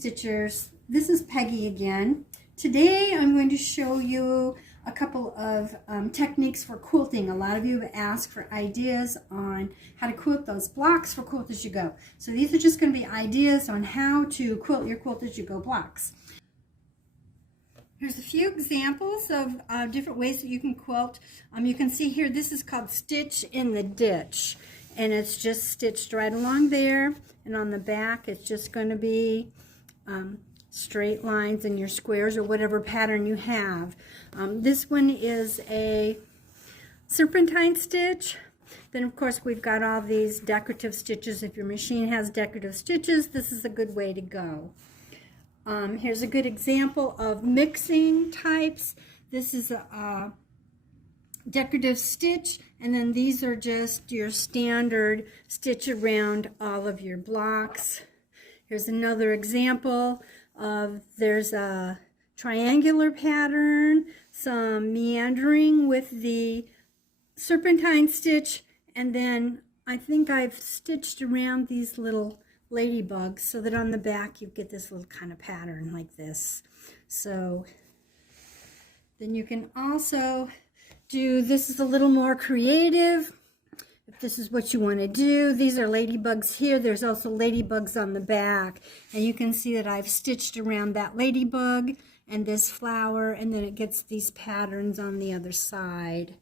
Stitchers. This is Peggy again. Today I'm going to show you a couple of techniques for quilting. A lot of you have asked for ideas on how to quilt those blocks for Quilt As You Go. So these are just going to be ideas on how to quilt your Quilt As You Go blocks. Here's a few examples of different ways that you can quilt. You can see here this is called Stitch in the Ditch. And it's just stitched right along there, and on the back it's just going to be straight lines and your squares or whatever pattern you have. This one is a serpentine stitch. Then of course we've got all these decorative stitches. If your machine has decorative stitches, this is a good way to go. Here's a good example of mixing types. This is a decorative stitch, and then these are just your standard stitch around all of your blocks. Here's another example of, there's a triangular pattern, some meandering with the serpentine stitch, and then I think I've stitched around these little ladybugs so that on the back you get this little kind of pattern like this. So then you can also do, this is a little more creative if this is what you want to do. These are ladybugs here. There's also ladybugs on the back, and you can see that I've stitched around that ladybug and this flower, and then it gets these patterns on the other side.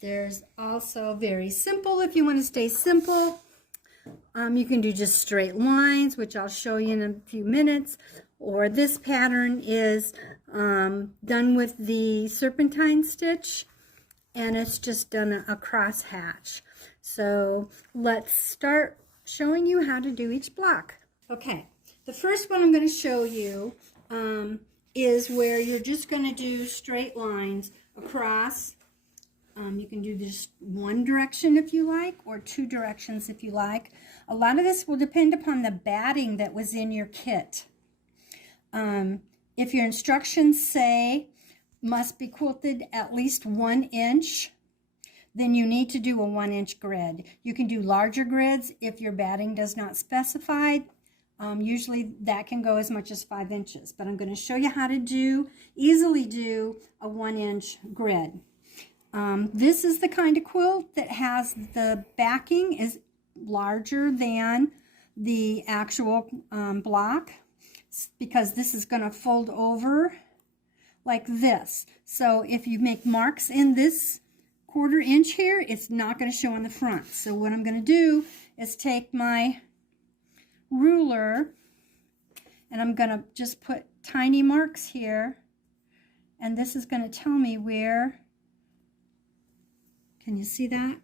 There's also very simple, if you want to stay simple, you can do just straight lines, which I'll show you in a few minutes. Or this pattern is done with the serpentine stitch, and it's just done a cross hatch. So let's start showing you how to do each block. Okay, the first one I'm going to show you is where you're just going to do straight lines across. You can do just one direction if you like, or two directions if you like. A lot of this will depend upon the batting that was in your kit. If your instructions say must be quilted at least 1 inch, then you need to do a 1-inch grid. You can do larger grids if your batting does not specify. Usually that can go as much as 5 inches, but I'm going to show you how to easily do a 1-inch grid. This is the kind of quilt that has the backing is larger than the actual block, because this is going to fold over like this. So if you make marks in this 1/4 inch here, it's not going to show on the front. So what I'm going to do is take my ruler, and I'm going to just put tiny marks here, and this is going to tell me where. Can you see that?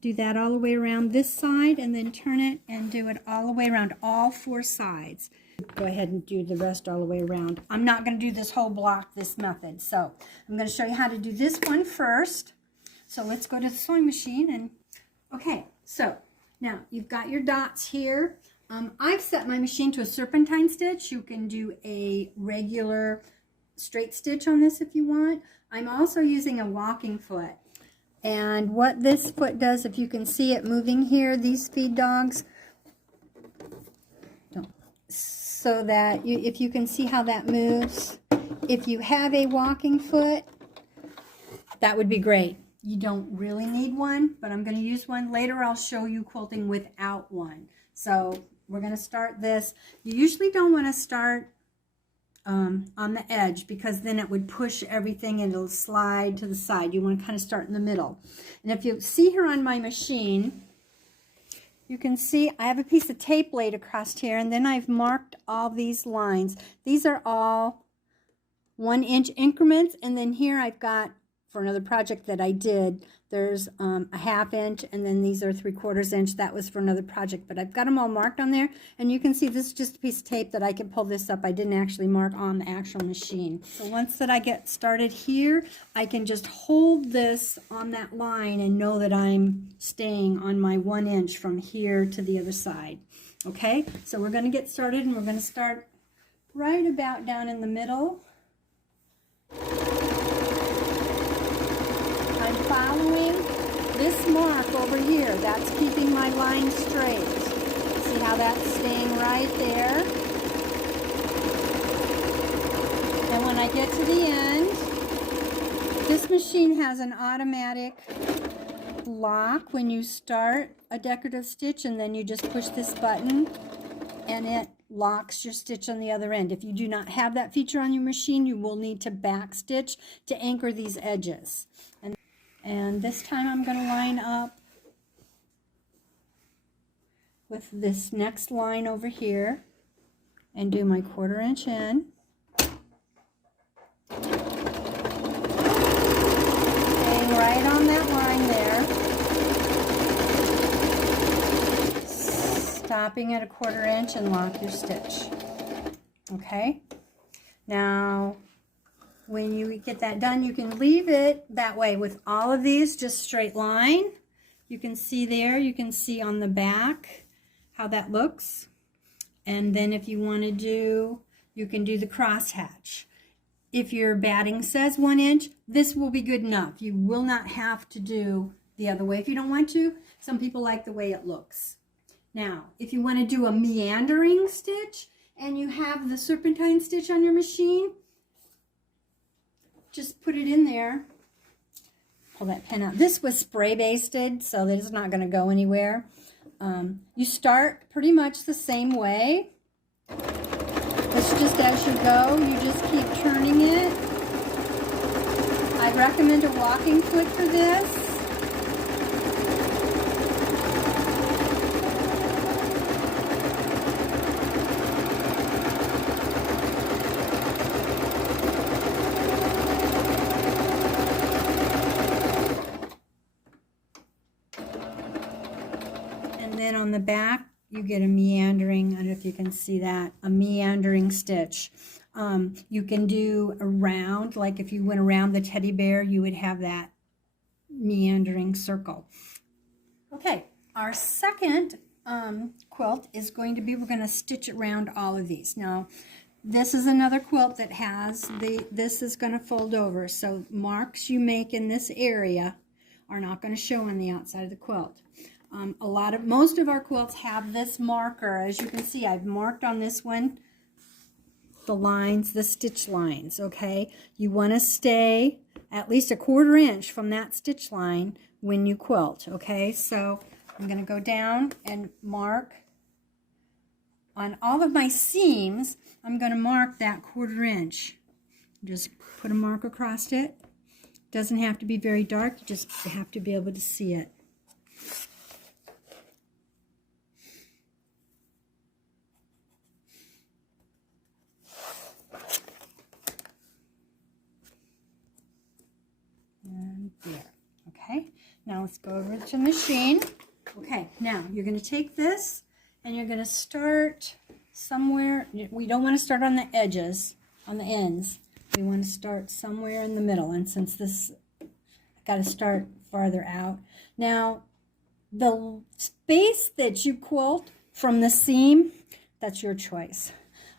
Do that all the way around this side, and then turn it and do it all the way around all 4 sides. Go ahead and do the rest all the way around. I'm not going to do this whole block this method, so I'm going to show you how to do this one first. So let's go to the sewing machine. And okay, so now you've got your dots here. I've set my machine to a serpentine stitch. You can do a regular straight stitch on this if you want. I'm also using a walking foot. And what this foot does, if you can see it moving here, these feed dogs, so that if you can see how that moves, if you have a walking foot, that would be great. You don't really need one, but I'm going to use one. Later I'll show you quilting without one. So we're going to start this. You usually don't want to start on the edge, because then it would push everything and it'll slide to the side. You want to kind of start in the middle. And if you see here on my machine, you can see I have a piece of tape laid across here, and then I've marked all these lines. These are all 1-inch increments, and then here I've got, for another project that I did, there's a 1/2 inch, and then these are 3/4 inch. That was for another project, but I've got them all marked on there, and you can see this is just a piece of tape that I can pull this up. I didn't actually mark on the actual machine. So once that I get started here, I can just hold this on that line and know that I'm staying on my 1 inch from here to the other side. Okay, so we're going to get started, and we're going to start right about down in the middle. I'm following this mark over here. That's keeping my line straight. See how that's staying right there? Now when I get to the end, this machine has an automatic lock when you start a decorative stitch, and then you just push this button and it locks your stitch on the other end. If you do not have that feature on your machine, you will need to back stitch to anchor these edges. And this time I'm going to line up with this next line over here and do my 1/4 inch in. Staying right on that line there. Stopping at a 1/4 inch and lock your stitch. Okay? Now, when you get that done, you can leave it that way with all of these, just straight line. You can see there, you can see on the back how that looks. And then if you want to do, you can do the crosshatch. If your batting says 1 inch, this will be good enough. You will not have to do the other way if you don't want to. Some people like the way it looks. Now, if you want to do a meandering stitch and you have the serpentine stitch on your machine, just put it in there. Pull that pin out. This was spray basted, so that it's not going to go anywhere. You start pretty much the same way. It's just as you go, you just keep turning it. I recommend a walking foot for this. Then on the back, you get a meandering, I don't know if you can see that, a meandering stitch. You can do around, like if you went around the teddy bear, you would have that meandering circle. Okay, our second quilt is going to be, we're going to stitch around all of these. Now, this is another quilt that has, this is going to fold over, so marks you make in this area are not going to show on the outside of the quilt. Most of our quilts have this marker. As you can see, I've marked on this one the lines, the stitch lines, okay? You want to stay at least a 1/4 inch from that stitch line when you quilt, okay? So I'm going to go down and mark on all of my seams. I'm going to mark that 1/4 inch. Just put a mark across it. Doesn't have to be very dark, you just have to be able to see it. There. Okay, now let's go over to the machine. Okay, now you're going to take this and you're going to start somewhere. We don't want to start on the edges, on the ends. We want to start somewhere in the middle. And since this, I've got to start farther out. Now, the space that you quilt from the seam, that's your choice.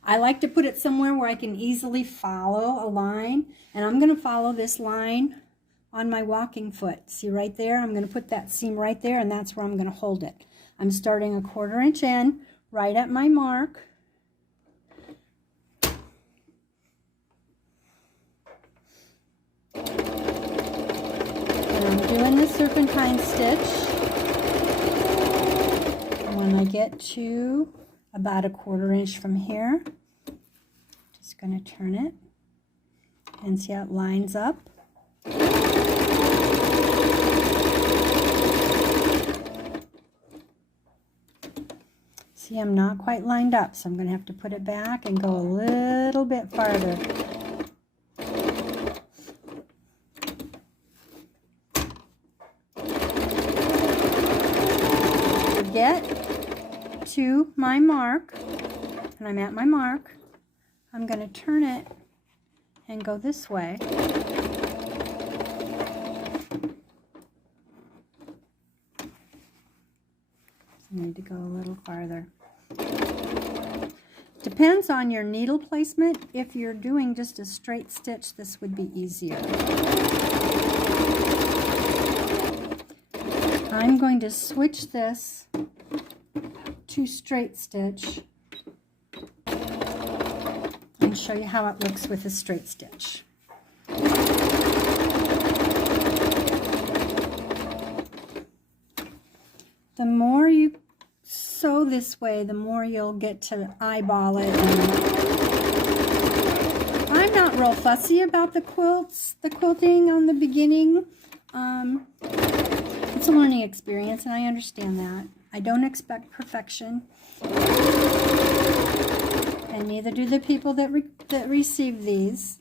I like to put it somewhere where I can easily follow a line. And I'm going to follow this line on my walking foot. See right there? I'm going to put that seam right there, and that's where I'm going to hold it. I'm starting a 1/4 inch in, right at my mark. And I'm doing the serpentine stitch. And when I get to about a 1/4 inch from here, just going to turn it and see how it lines up. See, I'm not quite lined up, so I'm going to have to put it back and go a little bit farther. Get to my mark, and I'm at my mark. I'm going to turn it and go this way. I need to go a little farther. Depends on your needle placement. If you're doing just a straight stitch, this would be easier. I'm going to switch this to straight stitch. I'm and show you how it looks with a straight stitch. The more you sew this way, the more you'll get to eyeball it. I'm not real fussy about the quilting on the beginning. It's a learning experience, and I understand that. I don't expect perfection, and neither do the people that receive these.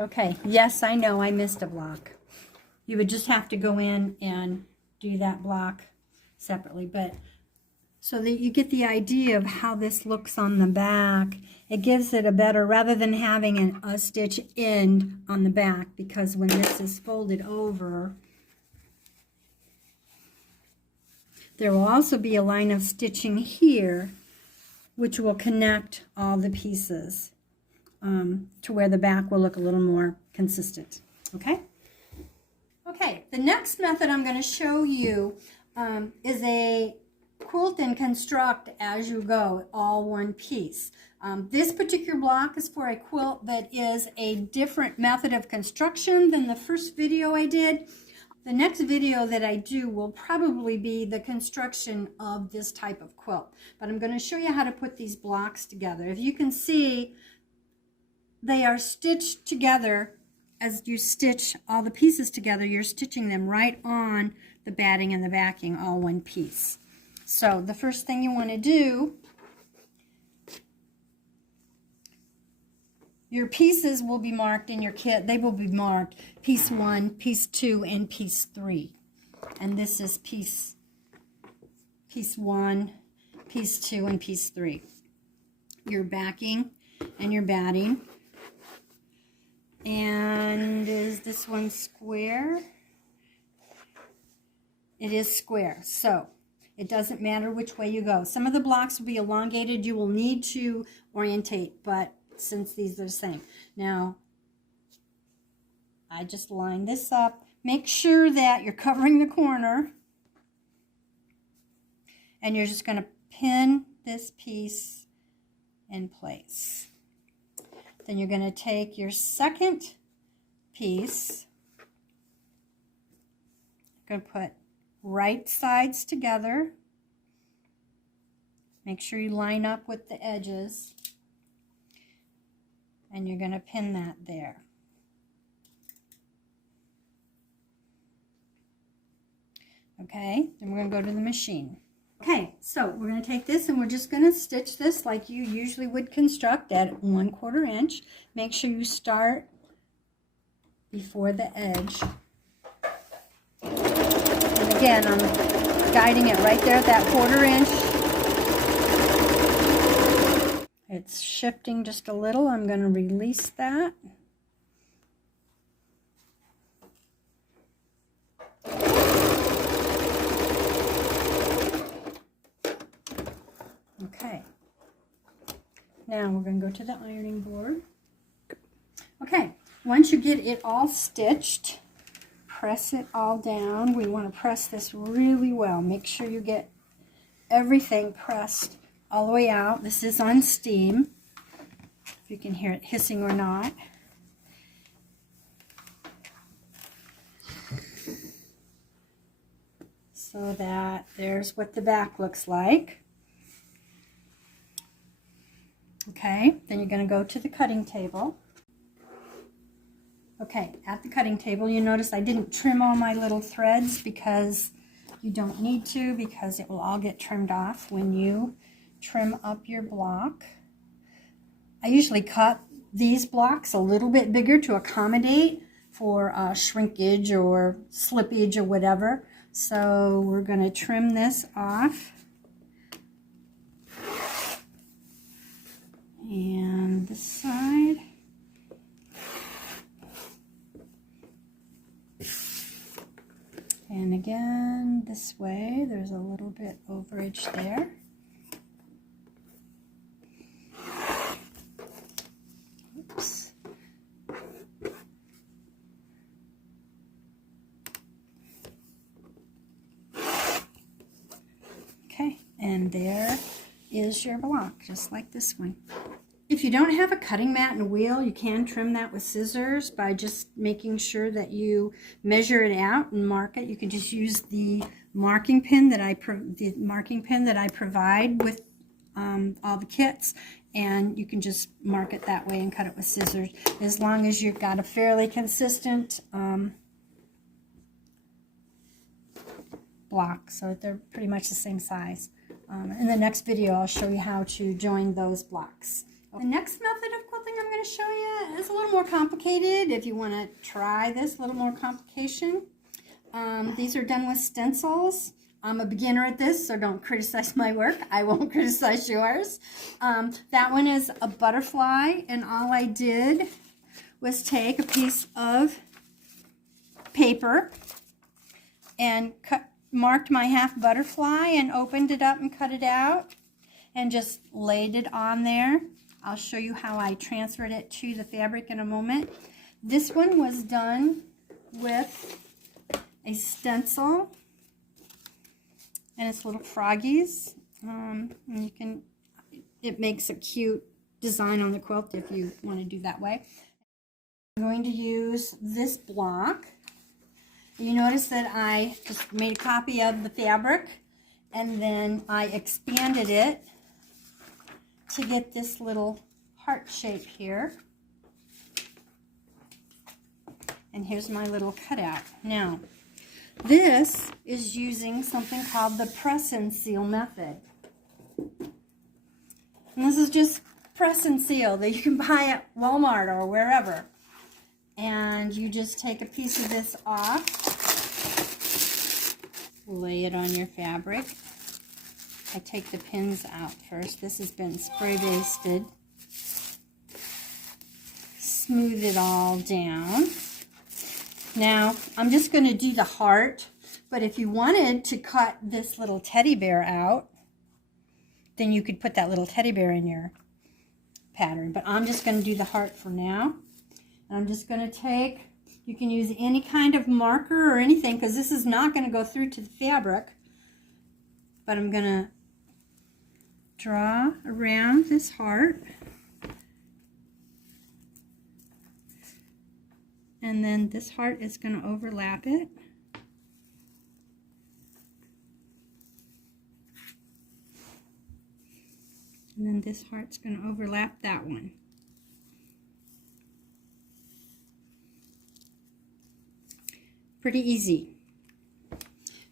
Okay, yes, I know I missed a block. You would just have to go in and do that block separately, but so that you get the idea of how this looks on the back, it gives it a better, rather than having a stitch end on the back, because when this is folded over, there will also be a line of stitching here, which will connect all the pieces. To where the back will look a little more consistent. Okay? Okay, the next method I'm going to show you is a quilt and construct as you go, all one piece. This particular block is for a quilt that is a different method of construction than the first video I did. The next video that I do will probably be the construction of this type of quilt. But I'm going to show you how to put these blocks together. If you can see, they are stitched together. As you stitch all the pieces together, you're stitching them right on the batting and the backing, all one piece. So the first thing you want to do, your pieces will be marked in your kit. They will be marked piece 1, piece 2, and piece 3. And this is piece 1, piece 2, and piece 3. Your backing and your batting. And is this one square? It is square, so it doesn't matter which way you go. Some of the blocks will be elongated. You will need to orientate, but since these are the same. Now, I just line this up. Make sure that you're covering the corner, and you're just going to pin this piece in place. Then you're going to take your second piece, going to put right sides together. Make sure you line up with the edges, and you're going to pin that there. Okay, then we're going to go to the machine. Okay, so we're going to take this and we're just going to stitch this like you usually would construct at 1/4 inch. Make sure you start before the edge. And again, I'm guiding it right there at that 1/4 inch. It's shifting just a little. I'm going to release that. Okay, now we're going to go to the ironing board. Okay, once you get it all stitched, press it all down. We want to press this really well. Make sure you get everything pressed all the way out. This is on steam, if you can hear it hissing or not. So that there's what the back looks like. Okay, then you're going to go to the cutting table. Okay, at the cutting table, you notice I didn't trim all my little threads because you don't need to, because it will all get trimmed off when you trim up your block. I usually cut these blocks a little bit bigger to accommodate for shrinkage or slippage or whatever. So we're going to trim this off. And this side. And again, this way, there's a little bit overage there. Oops. Okay, and there is your block, just like this one. If you don't have a cutting mat and wheel, you can trim that with scissors by just making sure that you measure it out and mark it. You can just use the marking pin that I provide with all the kits, and you can just mark it that way and cut it with scissors, as long as you've got a fairly consistent block, so they're pretty much the same size. In the next video, I'll show you how to join those blocks. The next method of quilting I'm going to show you is a little more complicated. If you want to try this, a little more complication. These are done with stencils. I'm a beginner at this, so don't criticize my work. I won't criticize yours. That one is a butterfly, and all I did was take a piece of paper and marked my half butterfly and opened it up and cut it out and just laid it on there. I'll show you how I transferred it to the fabric in a moment. This one was done with a stencil, and it's little froggies. And it makes a cute design on the quilt if you want to do that way. I'm going to use this block. You notice that I just made a copy of the fabric, and then I expanded it to get this little heart shape here. And here's my little cutout. Now, this is using something called the press and seal method. And this is just press and seal that you can buy at Walmart or wherever. And you just take a piece of this off, lay it on your fabric. I take the pins out first. This has been spray basted. Smooth it all down. Now, I'm just going to do the heart, but if you wanted to cut this little teddy bear out, then you could put that little teddy bear in your pattern. But I'm just going to do the heart for now. And I'm just going to take, you can use any kind of marker or anything, because this is not going to go through to the fabric. But I'm going to draw around this heart, and then this heart is going to overlap it, and then this heart's going to overlap that one. Pretty easy.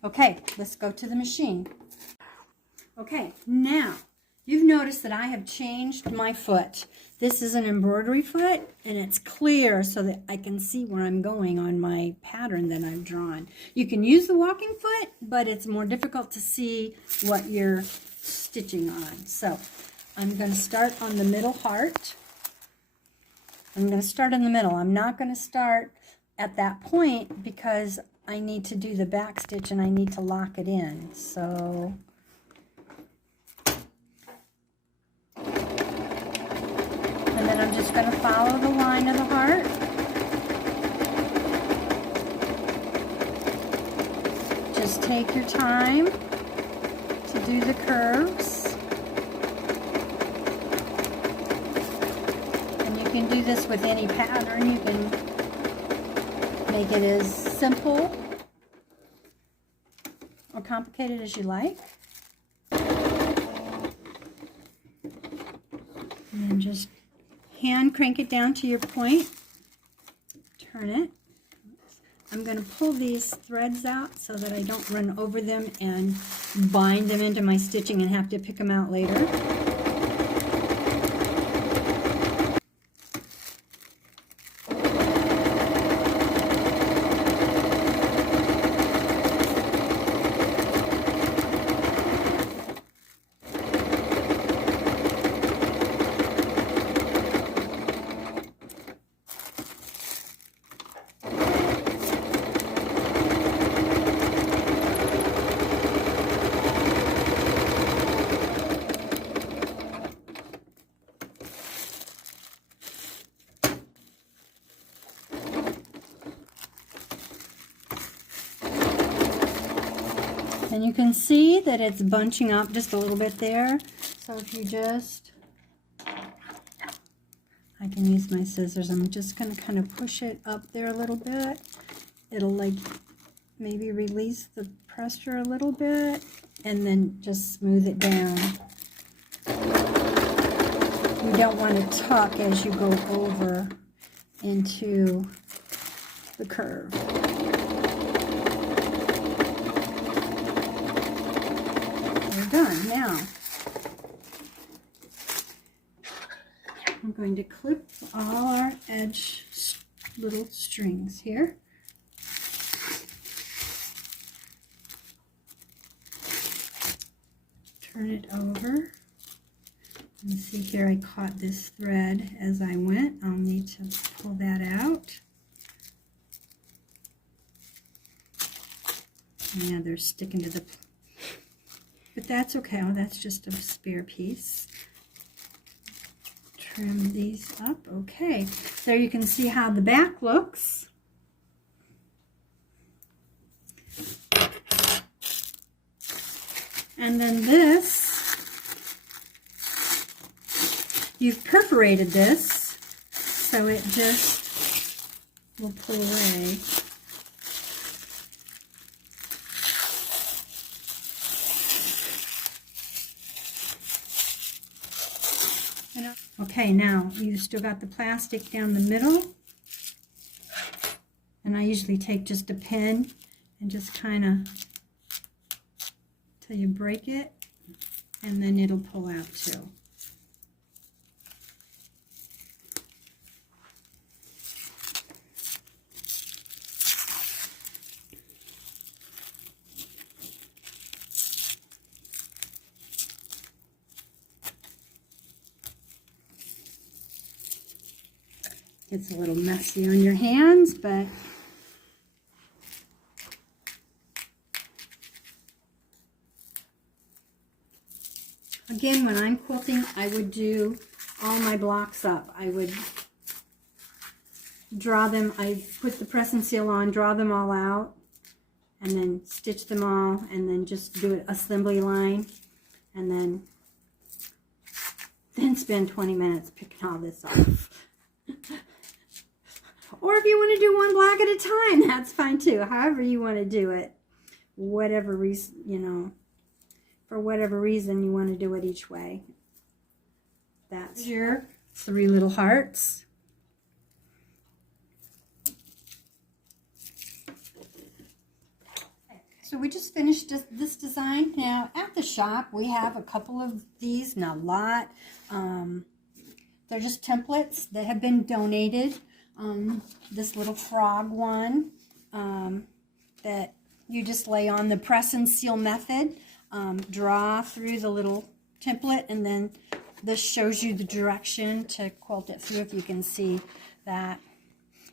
Okay, let's go to the machine. Okay, now you've noticed that I have changed my foot. This is an embroidery foot, and it's clear so that I can see where I'm going on my pattern that I've drawn. You can use the walking foot, but it's more difficult to see what you're stitching on. So I'm going to start on the middle heart. I'm going to start in the middle. I'm not going to start at that point because I need to do the back stitch and I need to lock it in. So and then I'm just going to follow the line of the heart. Just take your time to do the curves. And you can do this with any pattern. You can make it as simple or complicated as you like. And then just hand crank it down to your point. Turn it. I'm going to pull these threads out so that I don't run over them and bind them into my stitching and have to pick them out later. And you can see that it's bunching up just a little bit there. So if you just, I can use my scissors. I'm just going to kind of push it up there a little bit. It'll like maybe release the pressure a little bit and then just smooth it down. You don't want to tuck as you go over into the curve. We're done. Now, I'm going to clip all our edge little strings here. Turn it over. And see here, I caught this thread as I went. I'll need to pull that out. Yeah, they're sticking to the, but that's okay. Oh, that's just a spare piece. Trim these up. Okay, there you can see how the back looks. And then this, you've perforated this, so it just will pull away. Okay, now you still got the plastic down the middle, and I usually take just a pin and just kind of till you break it, and then it'll pull out too. It's a little messy on your hands, but again, when I'm quilting, I would do all my blocks up. I would draw them, I put the press and seal on, draw them all out, and then stitch them all, and then just do an assembly line, and then spend 20 minutes picking all this off. Or if you want to do one block at a time, that's fine too. However you want to do it. Whatever reason, you know, for whatever reason you want to do it each way. That's your 3 little hearts. So we just finished this design. Now at the shop we have a couple of these, not a lot. They're just templates that have been donated. This little frog one that you just lay on the press and seal method, draw through the little template, and then this shows you the direction to quilt it through. If you can see that,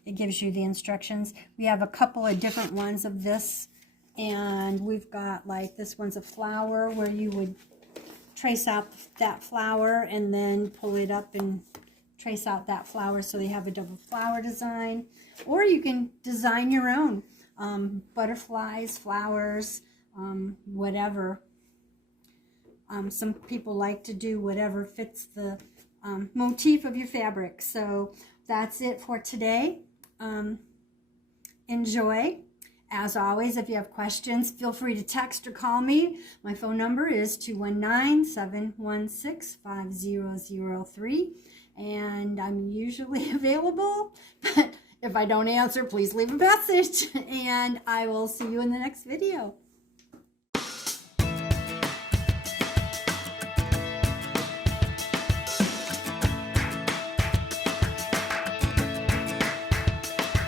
it gives you the instructions. We have a couple of different ones of this, and we've got like this one's a flower where you would trace out that flower and then pull it up and trace out that flower, so they have a double flower design. Or you can design your own butterflies, flowers, whatever. Some people like to do whatever fits the motif of your fabric. So that's it for today. Enjoy. As always, if you have questions, feel free to text or call me. My phone number is 219-716-5003. And I'm usually available, but if I don't answer, please leave a message, and I will see you in the next video.